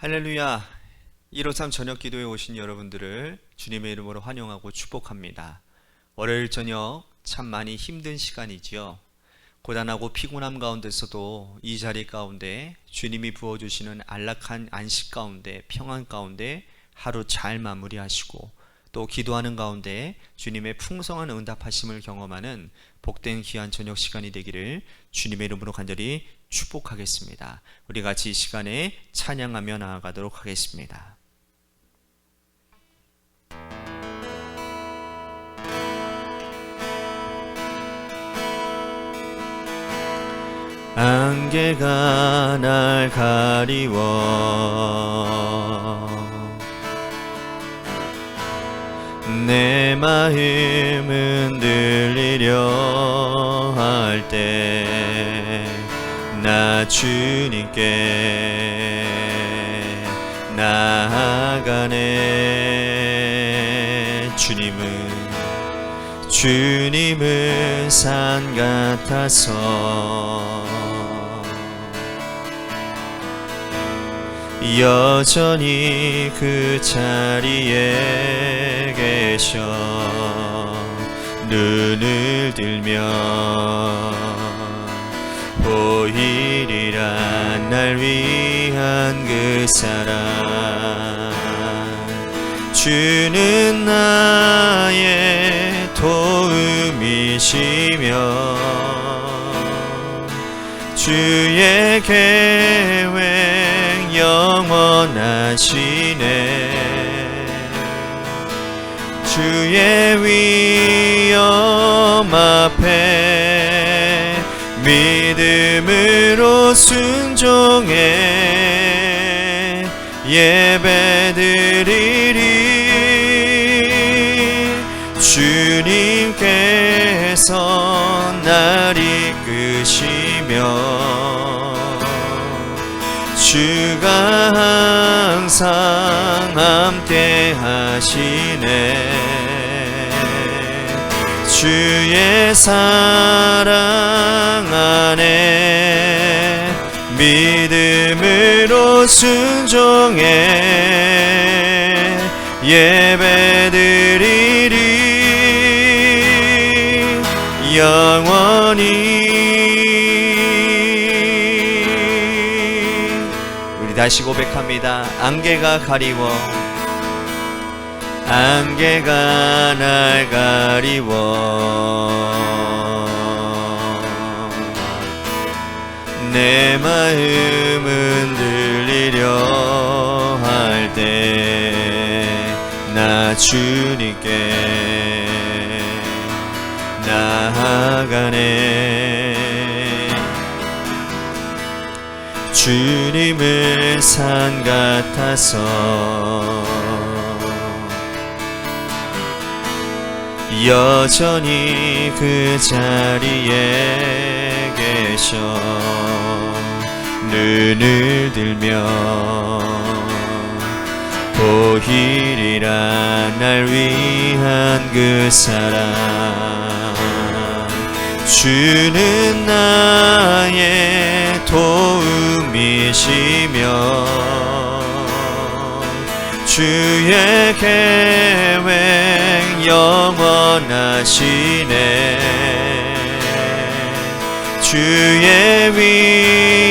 할렐루야. 153 저녁 기도에 오신 여러분들을 주님의 이름으로 환영하고 축복합니다. 월요일 저녁 참 많이 힘든 시간이지요. 고단하고 피곤함 가운데서도 이 자리 가운데 주님이 부어주시는 안락한 안식 가운데, 평안 가운데 하루 잘 마무리하시고, 또 기도하는 가운데 주님의 풍성한 응답하심을 경험하는 복된 귀한 저녁 시간이 되기를 주님의 이름으로 간절히 축복하겠습니다. 우리 같이 이 시간에 찬양하며 나아가도록 하겠습니다. 안개가 날 가리워 내 마음 흔들리려 할 때 나 주님께 나아가네. 주님은 산 같아서 여전히 그 자리에 계셔 눈을 들면 보이리라 날 위한 그 사랑. 주는 나의 도움이시며 주의 계획 영원하시네. 주의 위엄 앞에 믿음으로 순종해 예배드리리. 주님께서 날 이끄시며 주가 항상 함께 하시네. 주의 사랑 안에 믿음으로 순종해 예배드리리. 영원히. 우리 다시 고백합니다. 안개가 가리워 안개가 날 가리워 내 마음 흔들리려 할 때 나 주님께 나아가네. 주님은 산 같아서 여전히 그 자리에 계셔 눈을 들면 보이리라 날 위한 그 사랑. 주는 나의 도움이시며 주의 계획 영원하시네. 주의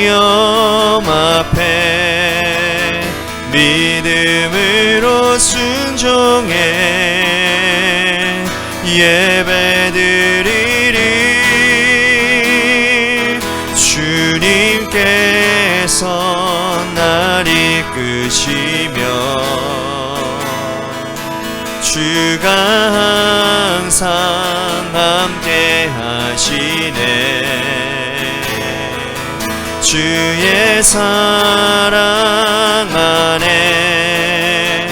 위엄 앞에 믿음으로 순종해 예배드리리. 주님께서 날 이끄시며 주가 항상 함께 하시네. 주의 사랑 안에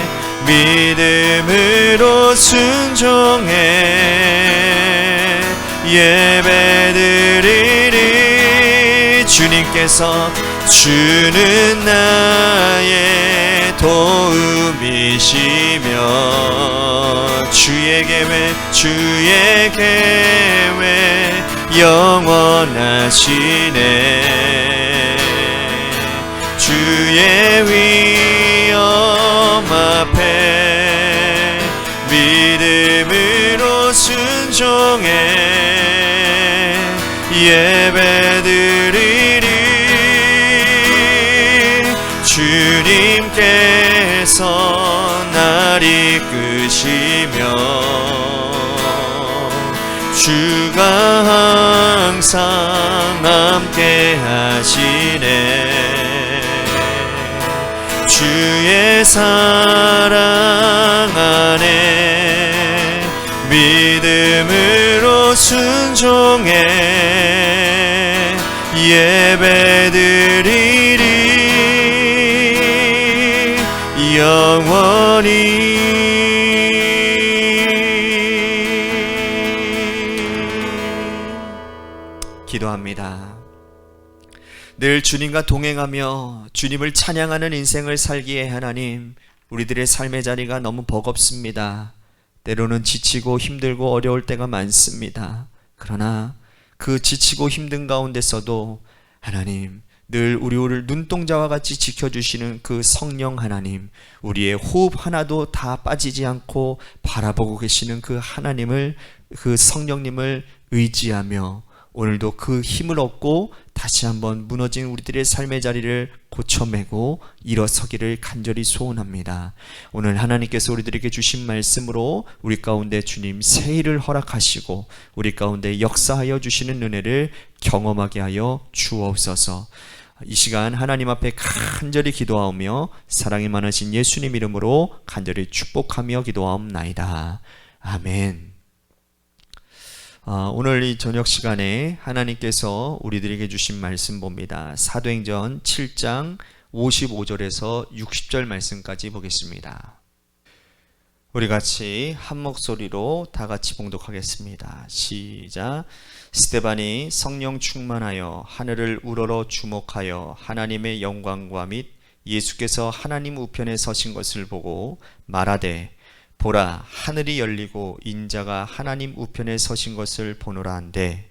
믿음으로 순종해 예배드리리. 주는 나의 도움이시며 주의 계획 영원하시네. 주의 앞에 믿음으로 순종해 예배드리리. 주님께서 날 이끄시며 주가 항상 함께 하시네. 주의 사랑 안에 믿음으로 순종해 예배드리리. 영원히 기도합니다. 늘 주님과 동행하며 주님을 찬양하는 인생을 살기에 하나님, 우리들의 삶의 자리가 너무 버겁습니다. 때로는 지치고 힘들고 어려울 때가 많습니다. 그러나 그 지치고 힘든 가운데서도 하나님, 늘 우리를 눈동자와 같이 지켜주시는 그 성령 하나님, 우리의 호흡 하나도 다 빠지지 않고 바라보고 계시는 그 하나님을, 그 성령님을 의지하며 오늘도 그 힘을 얻고 다시 한번 무너진 우리들의 삶의 자리를 고쳐매고 일어서기를 간절히 소원합니다. 오늘 하나님께서 우리들에게 주신 말씀으로 우리 가운데 주님 새 일을 허락하시고 우리 가운데 역사하여 주시는 은혜를 경험하게 하여 주옵소서. 이 시간 하나님 앞에 간절히 기도하며 사랑이 많으신 예수님 이름으로 간절히 축복하며 기도하옵나이다. 아멘. 오늘 이 저녁 시간에 하나님께서 우리들에게 주신 말씀 봅니다. 사도행전 7장 55절에서 60절 말씀까지 보겠습니다. 우리 같이 한 목소리로 다 같이 봉독하겠습니다. 시작. 스데반이 성령 충만하여 하늘을 우러러 주목하여 하나님의 영광과 및 예수께서 하나님 우편에 서신 것을 보고 말하되 보라, 하늘이 열리고 인자가 하나님 우편에 서신 것을 보노라 한데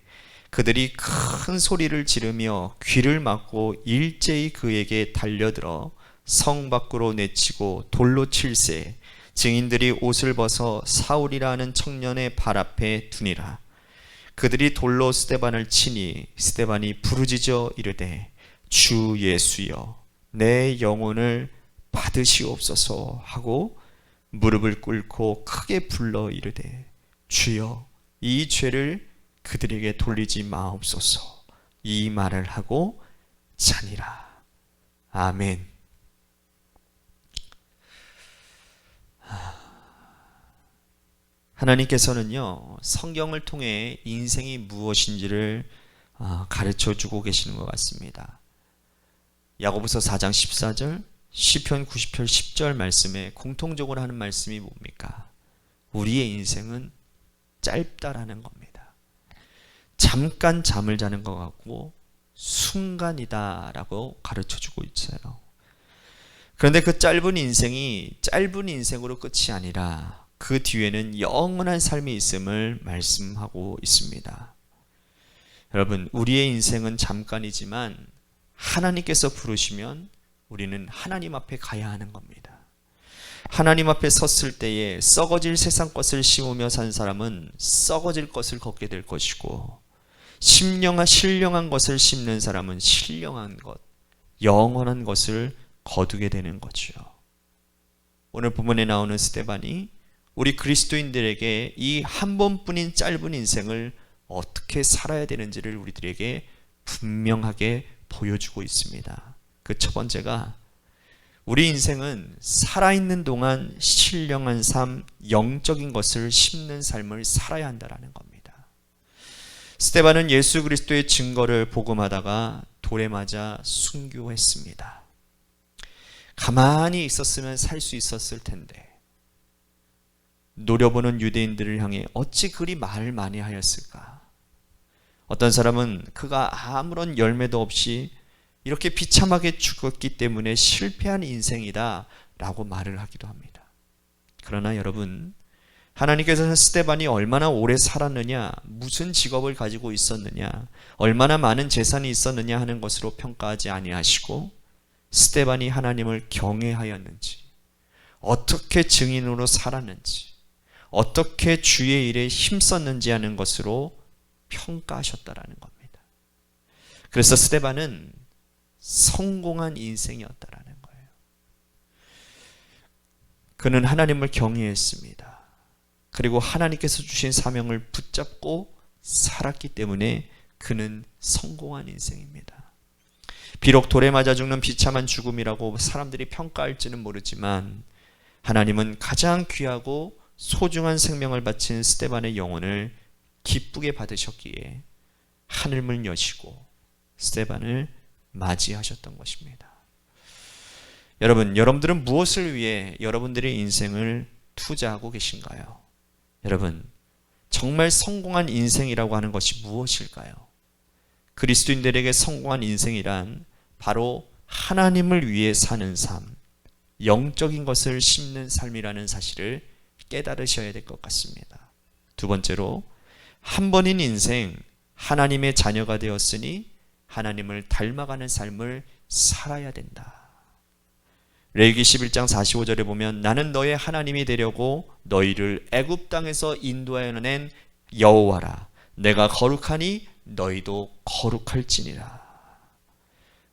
그들이 큰 소리를 지르며 귀를 막고 일제히 그에게 달려들어 성 밖으로 내치고 돌로 칠세. 증인들이 옷을 벗어 사울이라 하는 청년의 발 앞에 두니라. 그들이 돌로 스데반을 치니 스데반이 부르짖어 이르되 주 예수여 내 영혼을 받으시옵소서 하고 무릎을 꿇고 크게 불러 이르되 주여 이 죄를 그들에게 돌리지 마옵소서. 이 말을 하고 자니라. 아멘. 하나님께서는요, 성경을 통해 인생이 무엇인지를 가르쳐주고 계시는 것 같습니다. 야고보서 4장 14절, 시편 90편 10절 말씀에 공통적으로 하는 말씀이 뭡니까? 우리의 인생은 짧다라는 겁니다. 잠깐 잠을 자는 것 같고 순간이다라고 가르쳐주고 있어요. 그런데 그 짧은 인생이 짧은 인생으로 끝이 아니라 그 뒤에는 영원한 삶이 있음을 말씀하고 있습니다. 여러분, 우리의 인생은 잠깐이지만 하나님께서 부르시면 우리는 하나님 앞에 가야 하는 겁니다. 하나님 앞에 섰을 때에 썩어질 세상 것을 심으며 산 사람은 썩어질 것을 걷게 될 것이고, 신령한 것을 심는 사람은 신령한 것, 영원한 것을 거두게 되는 거죠. 오늘 본문에 나오는 스데반이 우리 그리스도인들에게 이 한 번뿐인 짧은 인생을 어떻게 살아야 되는지를 우리들에게 분명하게 보여주고 있습니다. 그 첫 번째가 우리 인생은 살아있는 동안 신령한 삶, 영적인 것을 심는 삶을 살아야 한다는 겁니다. 스데반은 예수 그리스도의 증거를 복음하다가 돌에 맞아 순교했습니다. 가만히 있었으면 살 수 있었을 텐데 노려보는 유대인들을 향해 어찌 그리 말을 많이 하였을까? 어떤 사람은 그가 아무런 열매도 없이 이렇게 비참하게 죽었기 때문에 실패한 인생이다 라고 말을 하기도 합니다. 그러나 여러분, 하나님께서는 스데반이 얼마나 오래 살았느냐, 무슨 직업을 가지고 있었느냐, 얼마나 많은 재산이 있었느냐 하는 것으로 평가하지 아니하시고 스데반이 하나님을 경외하였는지, 어떻게 증인으로 살았는지, 어떻게 주의 일에 힘썼는지 하는 것으로 평가하셨다라는 겁니다. 그래서 스데반은 성공한 인생이었다라는 거예요. 그는 하나님을 경외했습니다. 그리고 하나님께서 주신 사명을 붙잡고 살았기 때문에 그는 성공한 인생입니다. 비록 돌에 맞아 죽는 비참한 죽음이라고 사람들이 평가할지는 모르지만 하나님은 가장 귀하고 소중한 생명을 바친 스데반의 영혼을 기쁘게 받으셨기에 하늘문 여시고 스데반을 맞이하셨던 것입니다. 여러분들은 무엇을 위해 여러분들의 인생을 투자하고 계신가요? 여러분, 정말 성공한 인생이라고 하는 것이 무엇일까요? 그리스도인들에게 성공한 인생이란 바로 하나님을 위해 사는 삶, 영적인 것을 심는 삶이라는 사실을 깨달으셔야 될 것 같습니다. 두 번째로, 한 번인 인생 하나님의 자녀가 되었으니 하나님을 닮아가는 삶을 살아야 된다. 레위기 11장 45절에 보면 나는 너의 하나님이 되려고 너희를 애굽 땅에서 인도하여 낸 여호와라. 내가 거룩하니 너희도 거룩할지니라.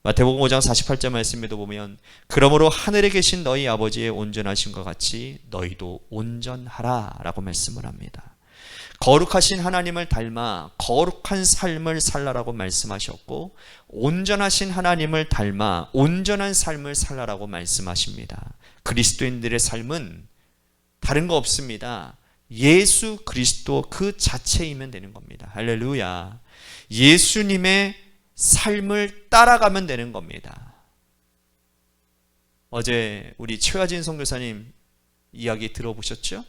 마태복음 5장 48절 말씀에도 보면 그러므로 하늘에 계신 너희 아버지의 온전하심과 같이 너희도 온전하라 라고 말씀을 합니다. 거룩하신 하나님을 닮아 거룩한 삶을 살라라고 말씀하셨고, 온전하신 하나님을 닮아 온전한 삶을 살라라고 말씀하십니다. 그리스도인들의 삶은 다른 거 없습니다. 예수 그리스도 그 자체이면 되는 겁니다. 할렐루야. 예수님의 삶을 따라가면 되는 겁니다. 어제 우리 최화진 선교사님 이야기 들어보셨죠?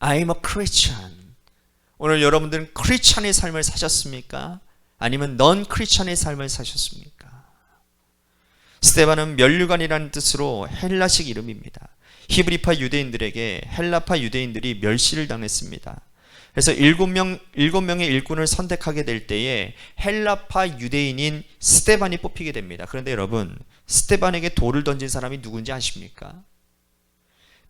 I'm a Christian. 오늘 여러분들은 크리스찬의 삶을 사셨습니까? 아니면 넌 크리스찬의 삶을 사셨습니까? 스데반은 면류관이라는 뜻으로 헬라식 이름입니다. 히브리파 유대인들에게 헬라파 유대인들이 멸시를 당했습니다. 그래서 7명의 일꾼을 선택하게 될 때에 헬라파 유대인인 스데반이 뽑히게 됩니다. 그런데 여러분, 스데반에게 돌을 던진 사람이 누군지 아십니까?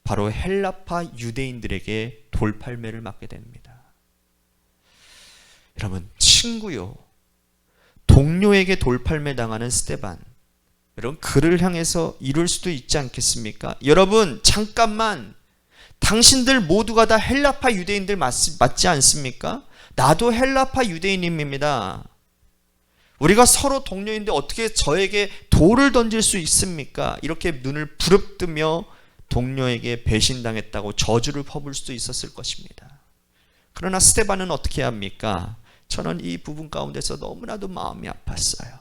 바로 헬라파 유대인들에게 돌팔매를 맞게 됩니다. 여러분, 친구요, 동료에게 돌팔매 당하는 스데반, 여러분 그를 향해서 이룰 수도 있지 않겠습니까? 여러분 잠깐만, 당신들 모두가 다 헬라파 유대인들 맞지 않습니까? 나도 헬라파 유대인입니다. 우리가 서로 동료인데 어떻게 저에게 돌을 던질 수 있습니까? 이렇게 눈을 부릅뜨며 동료에게 배신당했다고 저주를 퍼부을 수도 있었을 것입니다. 그러나 스데반은 어떻게 합니까? 저는 이 부분 가운데서 너무나도 마음이 아팠어요.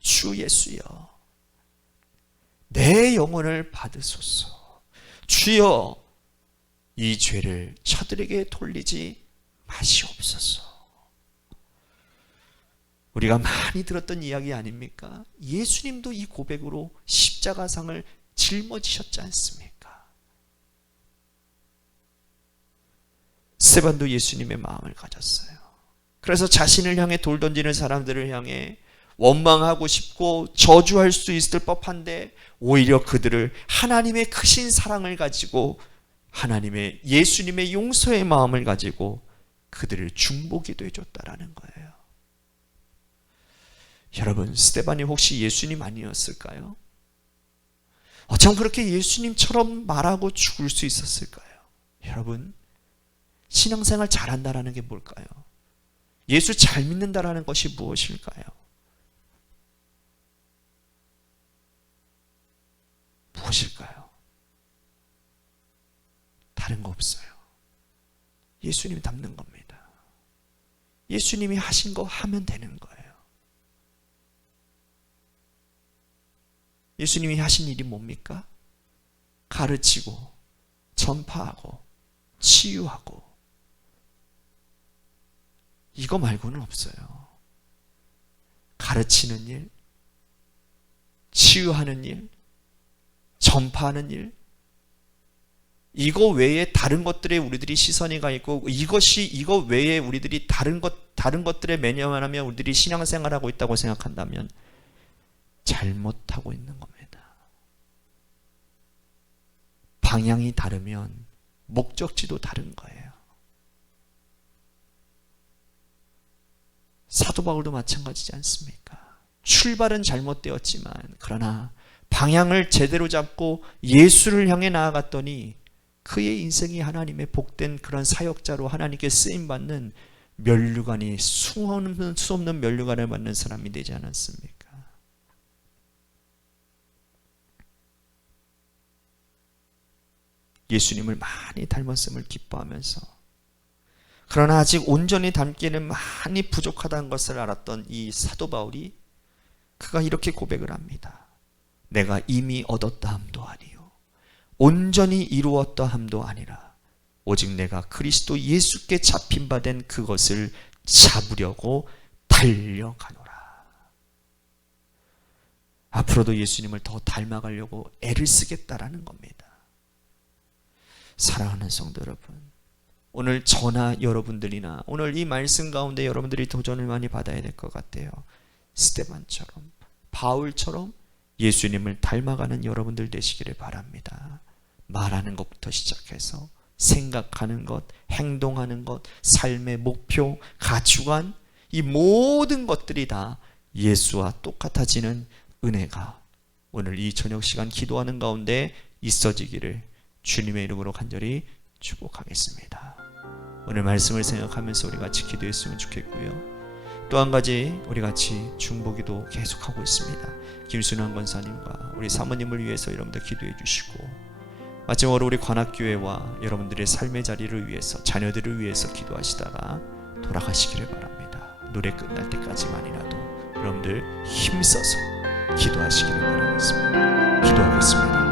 주 예수여, 내 영혼을 받으소서. 주여, 이 죄를 저들에게 돌리지 마시옵소서. 우리가 많이 들었던 이야기 아닙니까? 예수님도 이 고백으로 십자가상을 짊어지셨지 않습니까? 스데반도 예수님의 마음을 가졌어요. 그래서 자신을 향해 돌 던지는 사람들을 향해 원망하고 싶고 저주할 수 있을 법한데 오히려 그들을 하나님의 크신 사랑을 가지고 하나님의 예수님의 용서의 마음을 가지고 그들을 중보기도 해줬다라는 거예요. 여러분, 스데반이 혹시 예수님 아니었을까요? 어쩜 그렇게 예수님처럼 말하고 죽을 수 있었을까요? 여러분, 신앙생활 잘한다라는 게 뭘까요? 예수 잘 믿는다라는 것이 무엇일까요? 무엇일까요? 다른 거 없어요. 예수님 닮는 겁니다. 예수님이 하신 거 하면 되는 거예요. 예수님이 하신 일이 뭡니까? 가르치고 전파하고 치유하고, 이거 말고는 없어요. 가르치는 일, 치유하는 일, 전파하는 일, 이거 외에 다른 것들에 우리들이 시선이 가 있고, 이거 외에 우리들이 다른 것들에 매념하면 우리들이 신앙생활하고 있다고 생각한다면 잘못하고 있는 겁니다. 방향이 다르면 목적지도 다른 거예요. 사도 바울도 마찬가지지 않습니까? 출발은 잘못되었지만 그러나 방향을 제대로 잡고 예수를 향해 나아갔더니 그의 인생이 하나님의 복된 그런 사역자로 하나님께 쓰임받는 면류관이 수없는 면류관을 받는 사람이 되지 않았습니까? 예수님을 많이 닮았음을 기뻐하면서 그러나 아직 온전히 닮기는 많이 부족하다는 것을 알았던 이 사도 바울이 그가 이렇게 고백을 합니다. 내가 이미 얻었다 함도 아니요 온전히 이루었다 함도 아니라 오직 내가 그리스도 예수께 잡힌 바 된 그것을 잡으려고 달려가노라. 앞으로도 예수님을 더 닮아가려고 애를 쓰겠다라는 겁니다. 사랑하는 성도 여러분, 오늘 저나 여러분들이나 오늘 이 말씀 가운데 여러분들이 도전을 많이 받아야 될 것 같아요. 스데반처럼, 바울처럼 예수님을 닮아가는 여러분들 되시기를 바랍니다. 말하는 것부터 시작해서 생각하는 것, 행동하는 것, 삶의 목표, 가치관, 이 모든 것들이 다 예수와 똑같아지는 은혜가 오늘 이 저녁 시간 기도하는 가운데 있어지기를 주님의 이름으로 간절히 축복하겠습니다. 오늘 말씀을 생각하면서 우리 같이 기도했으면 좋겠고요. 또 한 가지 우리 같이 중보기도 계속하고 있습니다. 김순환 권사님과 우리 사모님을 위해서 여러분들 기도해 주시고 마지막으로 우리 관악교회와 여러분들의 삶의 자리를 위해서 자녀들을 위해서 기도하시다가 돌아가시기를 바랍니다. 노래 끝날 때까지만이라도 여러분들 힘써서 기도하시기를 바라겠습니다. 기도하겠습니다.